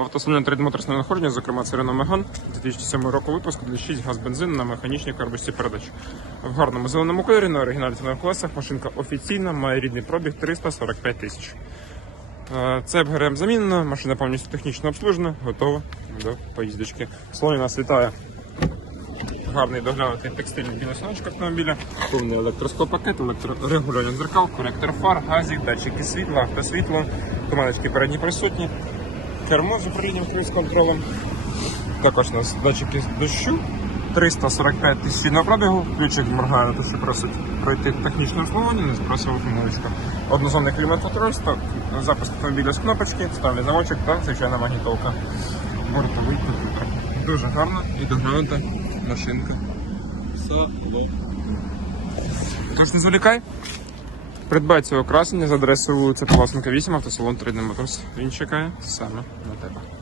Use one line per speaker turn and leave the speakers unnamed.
В автосалоні Motors на знаходження, зокрема, це Renault Megane 2007 року випуску для 6 газ бензин на механічній коробочці передач. В гарному зеленому кольорі на на колесах машинка офіційна, має рідний пробіг 345 тисяч. Е, Це ГРМ замінена, машина повністю технічно обслужена, готова до поїздочки. В салоні нас вітає гарний доглянутий текстильний білосоночок автомобіля, повний електросклопакет, електрорегулювання дзеркал, коректор фар, газик, датчики світла, автосвітло, туманочки передні присутні, кермо з управлінням круїз-контролем. Також у нас датчики дощу. 345 тисяч на пробігу, ключик моргає те, що просить пройти технічне обслуговування, не спросив автомобільчика. Однозонний клімат-контроль, запуск автомобіля з кнопочки, ставлять замочок та звичайна магнітолка. Бортовий комп'ютер. Дуже гарна і доглянута машинка. Салон. Тож не зволікай. Придбай окрасення красення з адресою вулиця Паласенка 8, автосалон 3D Motors. Він чекає саме на тебе.